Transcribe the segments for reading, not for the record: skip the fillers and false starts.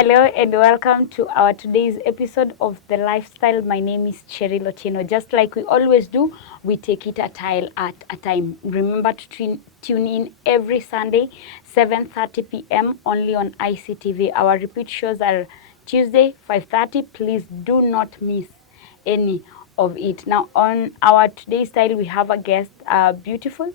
Hello and welcome to our today's episode of The Lifestyle. My name is Cheryl Otieno. Just like we always do, we take it a tile at a time. Remember to tune in every Sunday, 7:30 p.m. only on ICTV. Our repeat shows are Tuesday, 5:30. Please do not miss any of it. Now, on our today's style, we have a guest, beautiful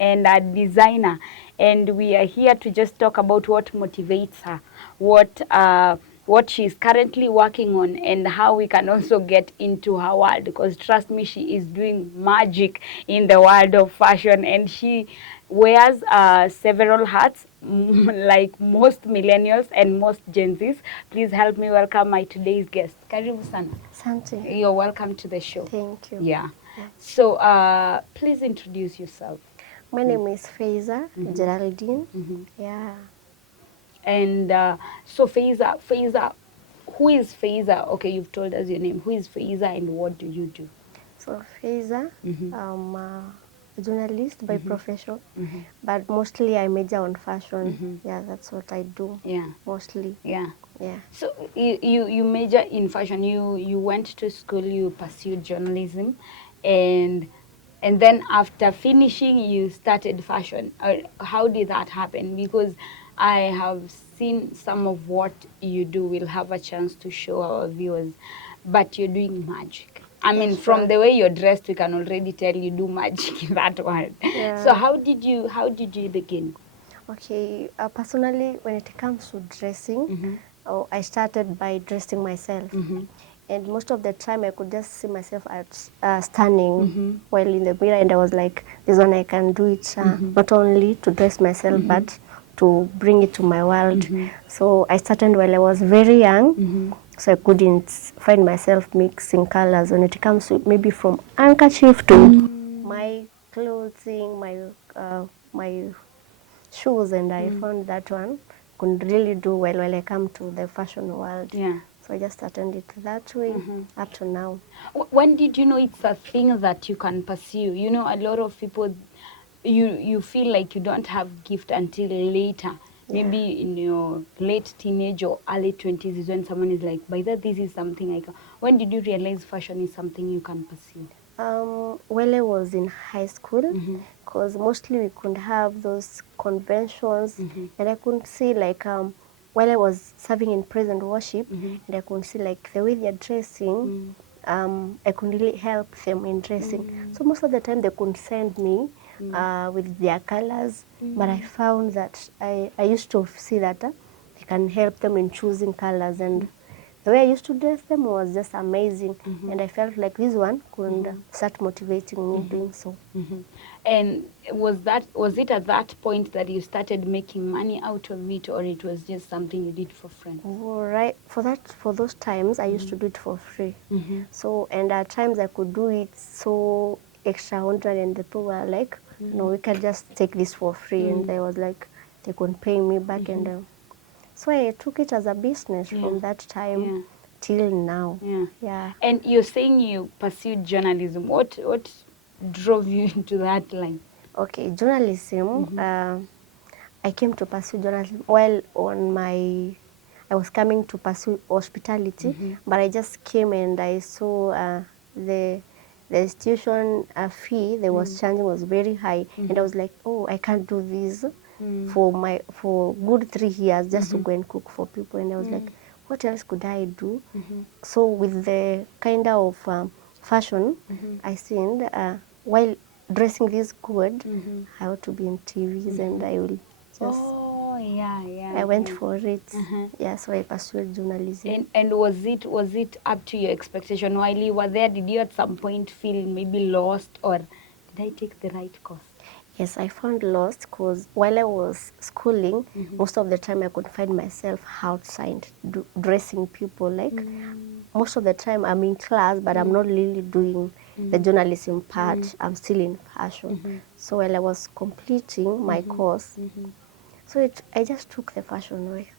and a designer, and we are here to just talk about what motivates her, what she's currently working on, and how we can also get into her world, because trust me, she is doing magic in the world of fashion, and she wears several hats like most millennials and most Gen Zs. Please help me welcome my today's guest. Karibu sana. Asante. You're welcome to the show. Thank you. Yeah. So please introduce yourself. My name is Feizah Geraldine. Yeah. And so Feizah, who is Feizah? Okay, you've told us your name. Who is Feizah and what do you do? So Feizah, I'm a journalist by profession, but mostly I major on fashion. Yeah, that's what I do. Yeah. Mostly. Yeah. Yeah. So you major in fashion. You went to school. You pursued journalism, and then after finishing, you started fashion. How did that happen? Because I have seen some of what you do. We'll have a chance to show our viewers, but you're doing magic. I mean, Yes, from sure. the way you dressed, we can already tell you do magic in that word. Yeah. So how did you begin? Okay. Personally, when it comes to dressing, I started by dressing myself. And most of the time I could just see myself at standing while in the mirror, and I was like, this one I can do it, not only to dress myself but to bring it to my world. So I started while I was very young, so I couldn't find myself mixing colors when it comes to maybe from handkerchief to my clothing, my shoes, and I found that one could really do well while I come to the fashion world. Yeah. So I just attend it that way up to now. When did you know it's a thing that you can pursue? You know, a lot of people, you feel like you don't have gift until later. Yeah. Maybe in your late teenage or early 20s is when someone is like, by that, this is something I can. When did you realize fashion is something you can pursue? While I was in high school, because mostly we couldn't have those conventions, and I couldn't see like while I was serving in praise and worship, and I could see like the way they're dressing, I couldn't really help them in dressing. So most of the time they couldn't send me with their colors, but I found that I used to see that I can help them in choosing colors, and the way I used to dress them was just amazing, and I felt like this one could start motivating me doing so. And was it at that point that you started making money out of it, or it was just something you did for friends? Right, for those times I used to do it for free. So, and at times I could do it so extraordinary, and the people were like, no, we can just take this for free, and they was like, they could pay me back, and so I took it as a business from that time till now. Yeah. And you're saying you pursued journalism. What drove you into that line? Okay, journalism. I came to pursue journalism while I was coming to pursue hospitality, but I just came and I saw the institution fee they was charging was very high, and I was like, oh, I can't do this for good 3 years just to go and cook for people, and I was like, what else could I do? So with the kind of fashion I seen, while dressing this good, I ought to be in TVs, and I will just. Oh, yeah. I went for it. Yeah, so I pursued journalism. And was it up to your expectation while you were there? Did you at some point feel maybe lost, or did I take the right course? Yes, I found lost because while I was schooling, most of the time I could find myself outside dressing people. Like most of the time I'm in class, but I'm not really doing the journalism part. I'm still in fashion. So while I was completing my course, so I just took the fashion way.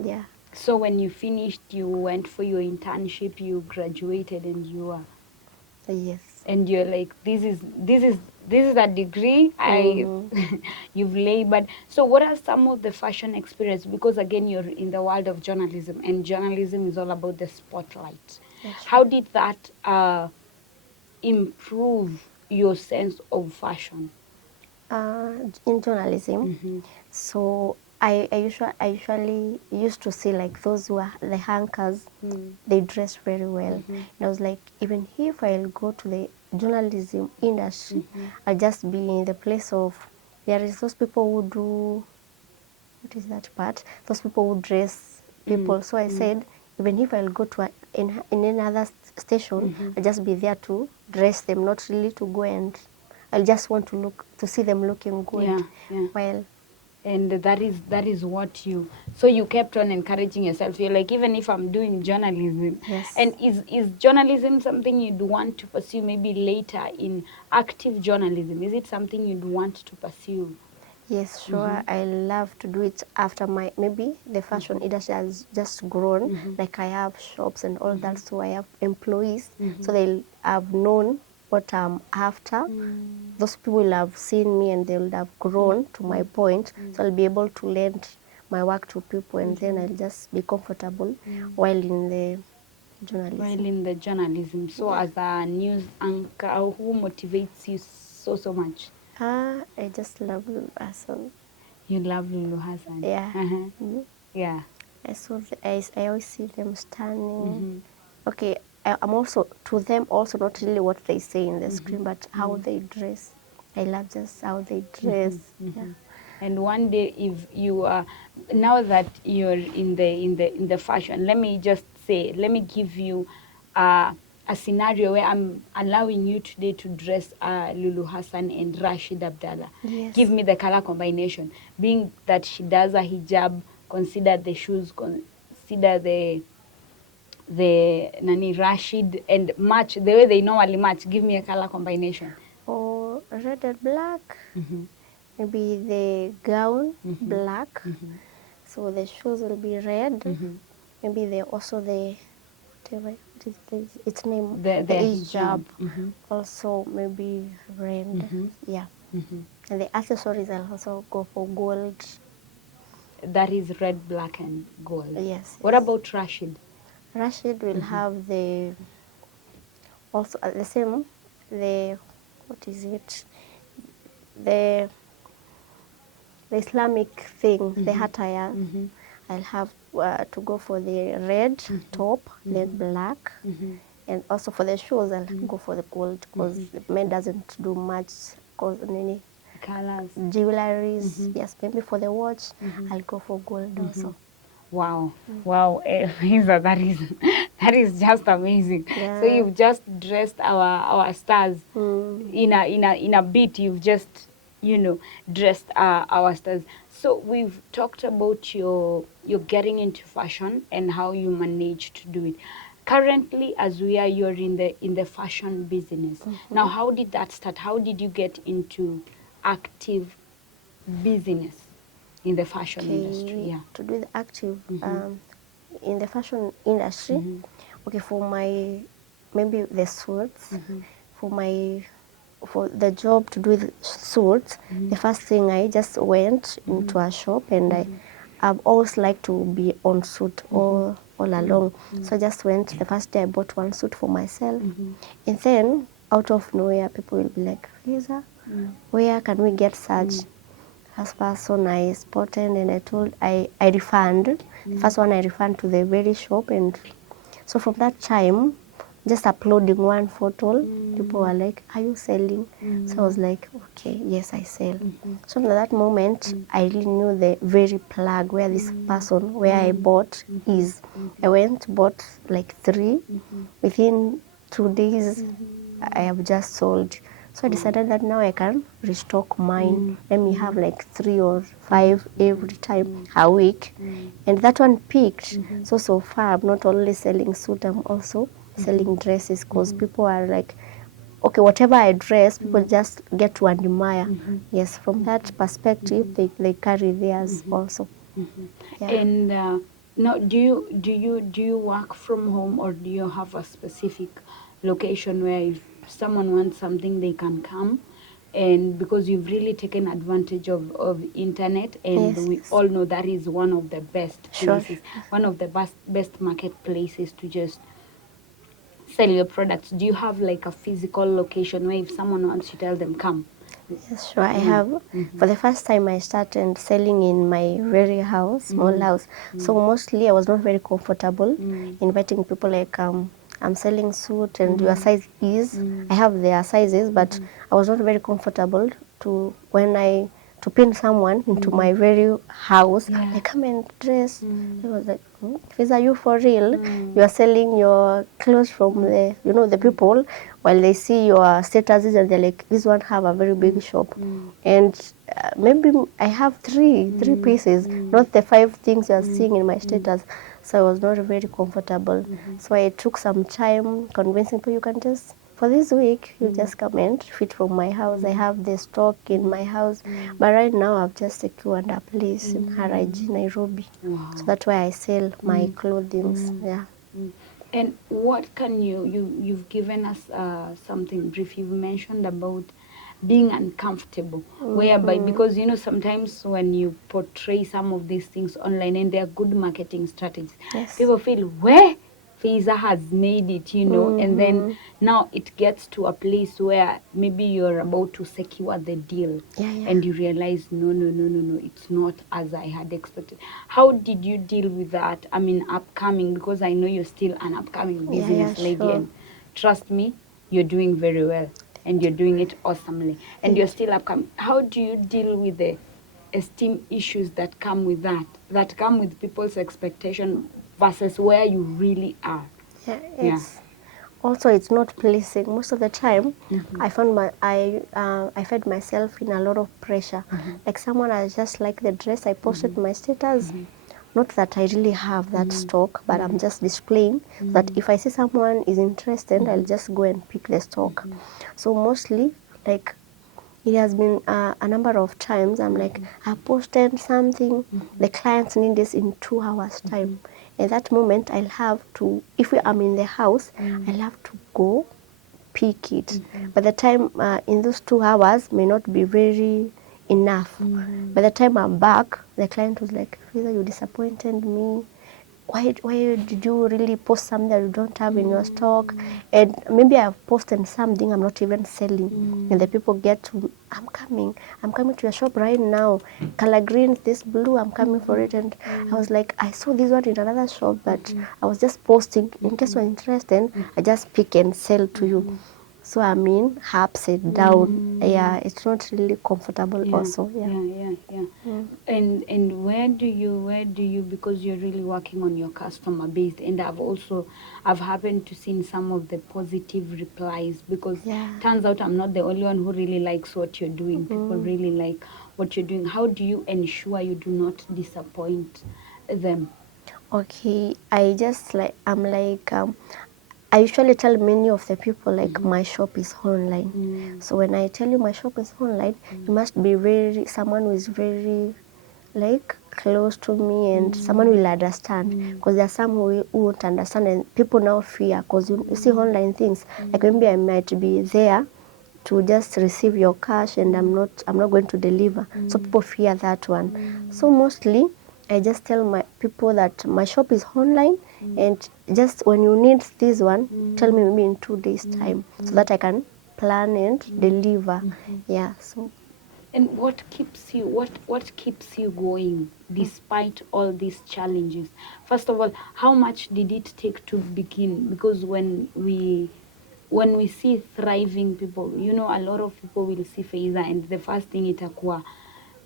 Yeah. So when you finished, you went for your internship, you graduated, and you are... Yes. And you're like, this is a degree you've labored. So what are some of the fashion experience? Because again, you're in the world of journalism, and journalism is all about the spotlight. That's How right. did that improve your sense of fashion? In journalism. Mm-hmm. So I usually used to see like those who are the anchors, Mm. they dress very well. Mm-hmm. And I was like, even if I'll go to the journalism industry, Mm-hmm. I'll just be in the place of, there is those people who do, what is that part? Those people who dress people. So I said, even if I'll go to in another station, I'll just be there to dress them, not really to go and, I'll just want to look, to see them looking good. Yeah, yeah. While And that is what you, so you kept on encouraging yourself. You're like, even if I'm doing journalism. yes. And is journalism something you'd want to pursue maybe later in active journalism? Is it something you'd want to pursue? Yes, sure. I love to do it after my, maybe the fashion industry has just grown. Like I have shops and all that, so I have employees. So they'll have known what I'm after. Those people will have seen me and they'll have grown to my point. So I'll be able to lend my work to people, and then I'll just be comfortable while in the journalism. While in the journalism. So as a news anchor, who motivates you so much? I just love Hassan. You love Lulu Hassan. Yeah. Uh-huh. Mhm. Yeah. I always see them standing. Okay, I'm also, to them also, not really what they say in the screen, but how they dress. I love just how they dress. Yeah. And one day, if you are, now that you're in the fashion, let me just say, let me give you a scenario where I'm allowing you today to dress Lulu Hassan and Rashid Abdallah. Yes. Give me the color combination. Being that she does a hijab, consider the shoes, consider the Nani Rashid, and match the way they normally match. Give me a color combination. Or red and black. Maybe the gown black. So the shoes will be red. Maybe they also the, whatever it is, its name, The the hijab. hijab. Also maybe red. Yeah. And the accessories, I'll also go for gold. That is red, black, and gold. Yes. What about Rashid? Rashid will have the, also the same, the, what is it? The Islamic thing, the attire. I'll have to go for the red top, then black, and also for the shoes I'll go for the gold, because the men doesn't do much cause any Colors. jewelries. Yes, maybe for the watch I'll go for gold also. Wow, wow, Lisa, that is just amazing. Yeah. So you've just dressed our stars in a bit. You've just dressed our stars. So we've talked about your getting into fashion and how you managed to do it. Currently, as we are, you're in the fashion business. Now, how did that start? How did you get into active business in the fashion industry? Yeah. To do the active in the fashion industry. Okay, for my, maybe the suits, for the job to do the suits, the first thing I just went into a shop, and I've always liked to be on suit all along. So I just went, the first day I bought one suit for myself, and then out of nowhere people will be like, Feizah, where can we get such? First person I spotted, and I refund. The first one I refund to the very shop, and so from that time, just uploading one photo, people were like, are you selling? So I was like, okay, yes, I sell. So at that moment, I really knew the very plug where this person, where I bought is. I went, bought like 3. Within 2 days, I have just sold. So I decided that now I can restock mine. Let me have like 3 or 5 every time a week. And that one peaked. So far I'm not only selling suit, I'm also selling dresses, because people are like, okay, whatever I dress, people just get to admire. Yes, from that perspective, they carry theirs also. Yeah. And now, do you work from home, or do you have a specific location where someone wants something, they can come. And because you've really taken advantage of internet, and Yes, we yes. all know that is one of the best Sure. places, one of the best marketplaces to just sell your products. Do you have like a physical location where if someone wants to tell them come? Yes, sure. I Yeah. have. For the first time, I started selling in my very house, small house. So mostly, I was not very comfortable inviting people like, I'm selling suit and your size is. I have their sizes, but I was not very comfortable to when I to pin someone into my very house. Yeah. Like, come and dress. I was like, Feizah, are you for real? You are selling your clothes from the the people, while they see your statuses and they're like, this one have a very big shop, and maybe I have three pieces, not the 5 things you are seeing in my status. So I was not very comfortable. So I took some time convincing people, you can just for this week you just come and fit from my house. I have the stock in my house, but right now I've just secured a place in Haraji, Nairobi. Wow. So that's why I sell my clothing. Yeah. And what can you've given us something brief. You've mentioned about being uncomfortable, whereby, because sometimes when you portray some of these things online, and they're good marketing strategies, Yes. people feel, where Feizah has made it, and then now it gets to a place where maybe you're about to secure the deal, Yeah, yeah. and you realize, no, it's not as I had expected. How did you deal with that? I mean, upcoming, because I know you're still an upcoming Yeah, business yeah, lady, sure. and trust me, you're doing very well, and you're doing it awesomely, and you're still upcoming. How do you deal with the esteem issues that come with that come with people's expectation versus where you really are? Yeah, Yeah. it's not pleasing. Most of the time, I found I fed myself in a lot of pressure. Like someone I just like the dress, I posted my status. Not that I really have that stock, but I'm just displaying so that if I see someone is interested, I'll just go and pick the stock. So mostly, like it has been a number of times I'm like, I posted something, the clients need this in 2 hours time. At that moment I'll have to, if I'm in the house, I'll have to go pick it. By the time in those 2 hours may not be very enough. By the time I'm back, the client was like, Feizah, you disappointed me. Why did you really post something that you don't have in your stock? And maybe I've posted something I'm not even selling. And the people get to, I'm coming to your shop right now. Color green, this blue, I'm coming for it. And I was like, I saw this one in another shop, but I was just posting. In case you're interested, I just pick and sell to you. So I mean, upside down. Yeah, it's not really comfortable also. Yeah. And where do you, because you're really working on your customer base, and I've happened to see some of the positive replies, because turns out I'm not the only one who really likes what you're doing. People really like what you're doing. How do you ensure you do not disappoint them? Okay, I usually tell many of the people like my shop is online. So when I tell you my shop is online, you must be someone who is very like close to me and someone will understand, because there are some who won't understand, and people now fear because you see online things like maybe I might be there to just receive your cash and I'm not going to deliver. So people fear that one. So mostly I just tell my people that my shop is online, and just when you need this one, tell me maybe in 2 days time so that I can plan and deliver. Yeah. So And what keeps you going despite all these challenges? First of all, how much did it take to begin? Because when we see thriving people, a lot of people will see Feizah, and the first thing itakuwa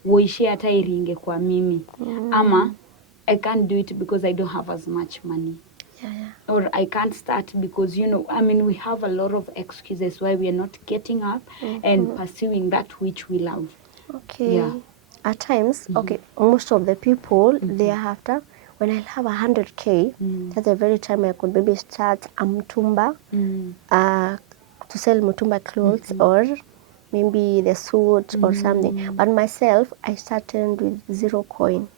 woishi hata iringe kwa mimi, ama I can't do it because I don't have as much money. yeah. Or I can't start because, we have a lot of excuses why we are not getting up and pursuing that which we love. Okay. Yeah. At times, okay, most of the people, they are after, when I have 100K, that's the very time I could maybe start a mutumba, to sell mutumba clothes or maybe the suit or something. But myself, I started with 0 coin,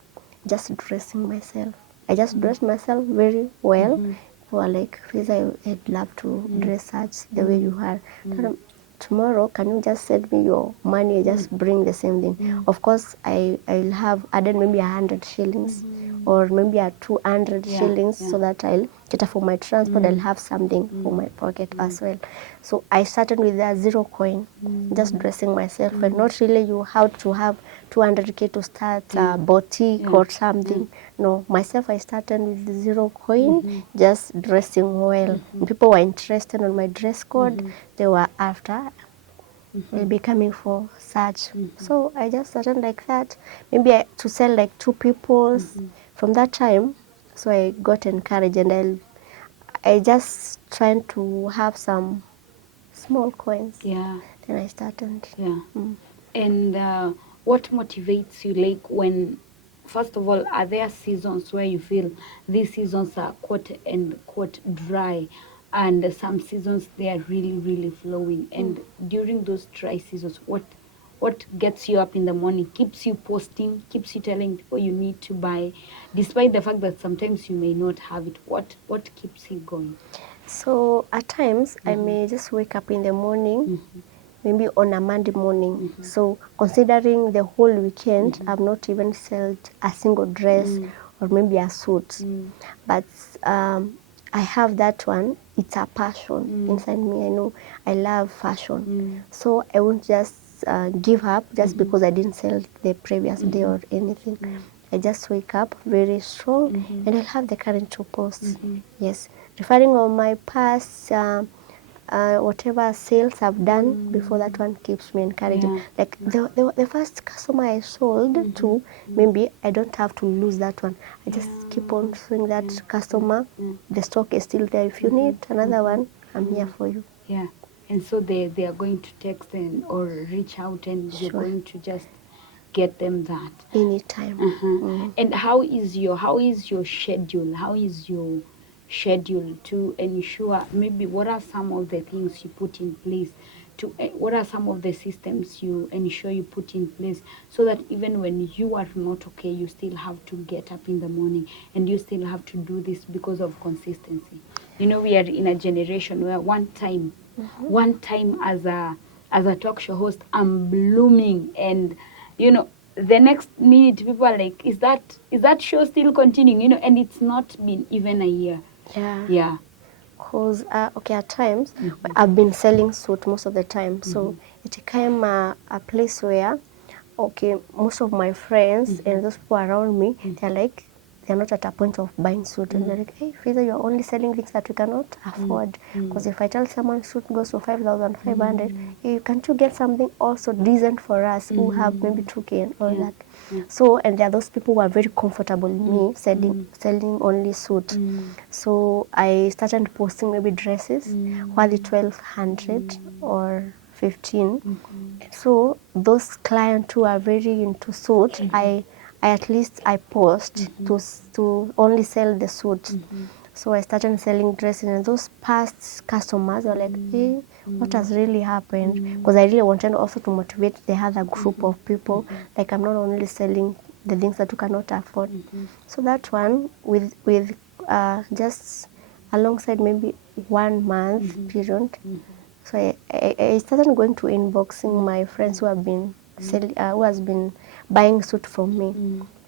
just dressing myself. I just dressed myself very well, people are like, Feizah, I'd love to dress such the way you are. Tell them, tomorrow, can you just send me your money? Just bring the same thing. Of course, I'll have added maybe 100 shillings or maybe 200 shillings so that I'll get for my transport. I'll have something for my pocket as well. So I started with a 0 coin, just dressing myself, and not really you have to have 200k to start a boutique or something. No, myself, I started with 0 coin, just dressing well. People were interested on my dress code. They were after will be coming for such. So I just started like that. Maybe to sell like 2 people's from that time. So I got encouraged, and I just trying to have some small coins. Yeah. Then I started. Yeah. And what motivates you, like when, first of all, are there seasons where you feel these seasons are quote and quote dry, and some seasons they are really, really flowing? And during those dry seasons, what gets you up in the morning, keeps you posting, keeps you telling people you need to buy, despite the fact that sometimes you may not have it? What keeps you going? So at times I may just wake up in the morning, maybe on a Monday morning. So considering the whole weekend, I've not even sold a single dress or maybe a suit. But I have that one. It's a passion inside me. I know I love fashion. So I won't just give up just because I didn't sell the previous day or anything. I just wake up very strong and I'll have the courage to post. Yes. Referring on my past, whatever sales I've done before, that one keeps me encouraged. Yeah. Like the first customer I sold to, maybe I don't have to lose that one. I just keep on showing that customer, the stock is still there. If you need another one, I'm here for you. Yeah. And so they are going to text and or reach out, and you're Sure. going to just get them that. Anytime. And how is your schedule? How is your schedule to ensure, maybe what are some of the things you put in place to what are some of the systems you ensure you put in place so that even when you are not okay, you still have to get up in the morning and you still have to do this because of consistency? You know, we are in a generation where one time as a talk show host, I'm blooming, and you know, the next minute people are like, is that show still continuing? You know, and it's not been even a year. Yeah. Because, okay, at times, I've been selling suit most of the time. So it became a place where, okay, most of my friends and those people around me, they're like, they're not at a point of buying suit. And they're like, hey, Feizah, you're only selling things that we cannot afford. Because if I tell someone suit goes to 5,500, hey, can't you get something also decent for us who have maybe 2K and all that? So, and there are those people who are very comfortable in me selling only suit. So I started posting maybe dresses, worth 1,200 or 15. So those clients who are very into suit, I at least I post to only sell the suit. So I started selling dresses, and those past customers were like, hey, what has really happened? Because I really wanted also to motivate the other group of people. Like, I'm not only selling the things that you cannot afford. So that one, with just alongside maybe 1 month period, so I started going to inboxing my friends who have been who has been buying suit from me.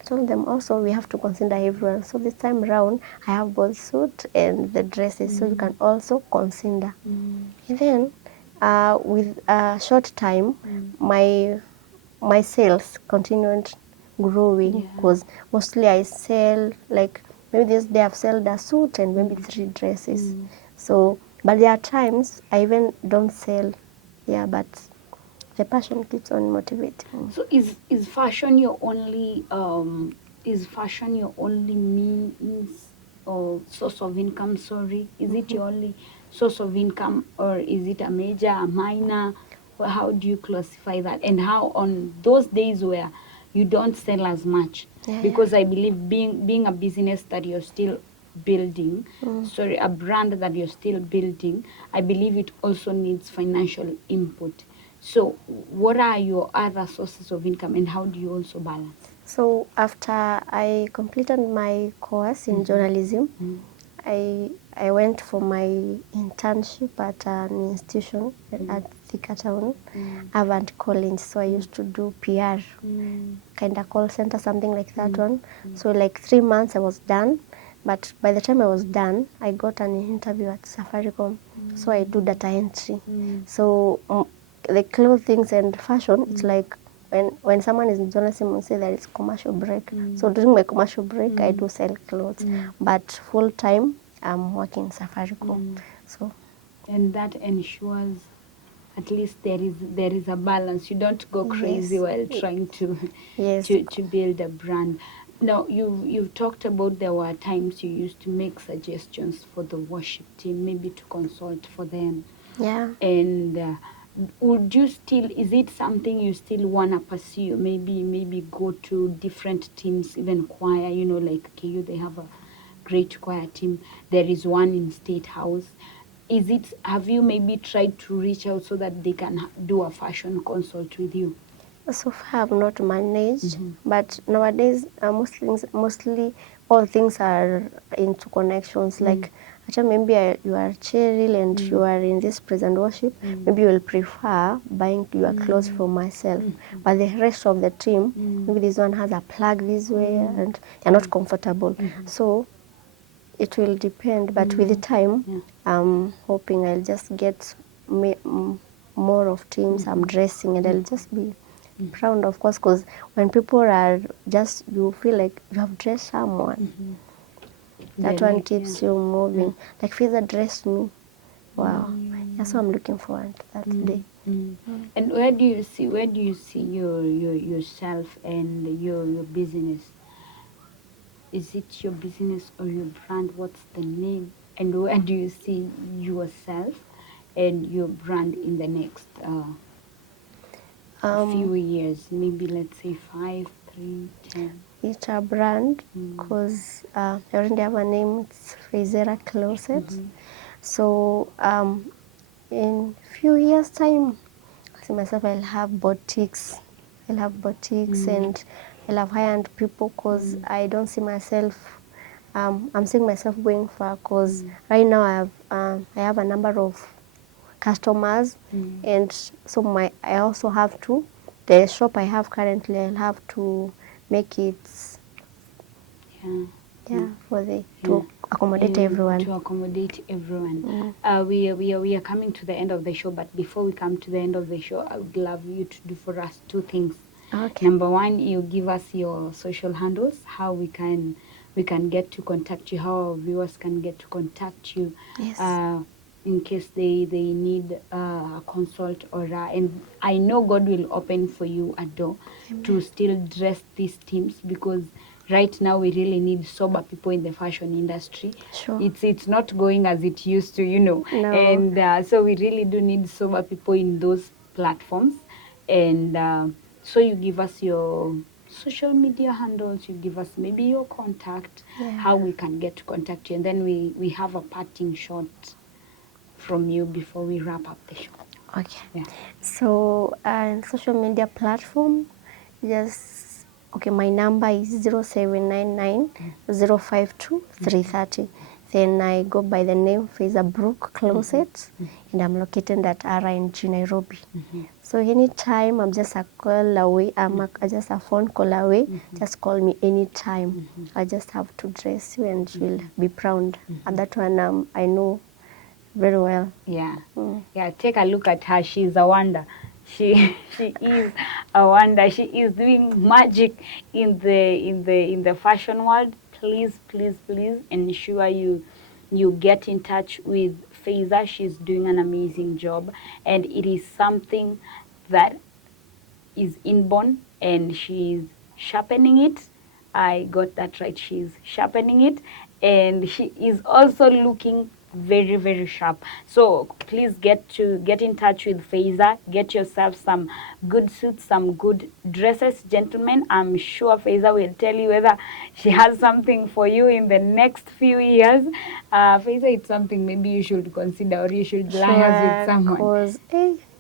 I told them also we have to consider everyone. So this time around, I have both suit and the dresses, so you can also consider. And then with a short time, my sales continued growing because mostly I sell like maybe this day I've sold a suit and maybe 3 dresses. So, but there are times I even don't sell. Yeah, but the passion keeps on motivating me. So is fashion your only means or source of income? Sorry, is it your only source of income, or is it a major, a minor? Well, how do you classify that? And how on those days where you don't sell as much? Because I believe being a business that you're still building, sorry, a brand that you're still building, I believe it also needs financial input. So what are your other sources of income, and how do you also balance? So after I completed my course in journalism, I I went for my internship at an institution at Thika Town, Avant College. So I used to do PR, kind of call center, something like that one. So like 3 months I was done. But by the time I was done, I got an interview at Safaricom. So I do data entry. So the clothing and fashion, it's like when someone is in journalism, we say that it's commercial break. So during my commercial break, I do sell clothes. But full time, I'm working in Safaricom. So, and that ensures at least there is a balance. You don't go crazy Yes. while trying to Yes. to build a brand. Now you've talked about there were times you used to make suggestions for the worship team, maybe to consult for them. Yeah. And would you still, is it something you still want to pursue? Maybe go to different teams, even choir, you know, like KU, they have a great choir team. There is one in State House. Have you maybe tried to reach out so that they can do a fashion consult with you? So far, I've not managed, but nowadays, mostly all things are into connections. Like, actually, maybe you are Cheryl and you are in this present worship. Maybe you will prefer buying your clothes for myself, but the rest of the team, maybe this one has a plug this way, and they're not comfortable. So it will depend, but with the time, I'm hoping I'll just get more of teams I'm dressing, and I'll just be proud, of course, because when people are just, you feel like you have dressed someone. That They one like, keeps yeah. you moving. Like Feizah dressed me. Wow. That's what I'm looking forward to that day. And where do you see your yourself and your business? Is it your business or your brand? What's the name? And where do you see yourself and your brand in the next few years? Maybe let's say 5, 3, 10. It's a brand because I already have a name. It's Feizah Closet. So in few years' time, I see myself, I'll have boutiques. And I'll have high-end people because I don't see myself, I'm seeing myself going far because right now I have a number of customers, and so I also have to, the shop I have currently, I'll have to make it Yeah. to accommodate everyone. To accommodate everyone. We are coming to the end of the show, but before we come to the end of the show, I would love you to do for us 2 things. Okay. Number 1, you give us your social handles, how we can get to contact you, how our viewers can get to contact you. Yes. In case they need a consult and I know God will open for you a door to still dress these teams, because right now we really need sober people in the fashion industry. Sure. It's not going as it used to, you know. No. And so we really do need sober people in those platforms. And so you give us your social media handles, you give us maybe your contact, how we can get to contact you, and then we have a parting shot from you before we wrap up the show. Okay. Yeah. So in social media platform, just my number is 0799 052 330. Then I go by the name Feizah Brook Closet, and I'm located at RNG Nairobi. So anytime, I'm just a call away, just a phone call away. Just call me anytime. I just have to dress you, and you'll be proud. And that one, I know very well. Yeah. Yeah, take a look at her. She's a wonder. She is a wonder. She is doing magic in the fashion world. Please ensure you get in touch with Feizah. She's doing an amazing job, and it is something that is inborn, and she's sharpening it. I got that right. She's sharpening it, and she is also looking very, very sharp. So please get in touch with Feizah. Get yourself some good suits, some good dresses, gentlemen. I'm sure Feizah will tell you whether she has something for you in the next few years. Feizah, it's something maybe you should consider, or you should liaise with someone. Because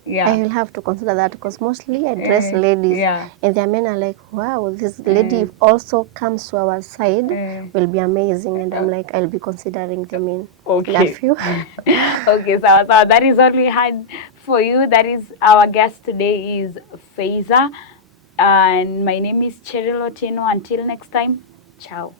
Yeah. I will have to consider that because mostly I dress ladies, Yeah. and their men are like, wow, this lady also comes to our side, will be amazing. And I'm like, I'll be considering them in Okay. few. Okay, so that is all we had for you. That is our guest today is Feizah, and my name is Cheryl Otieno. Until next time, ciao.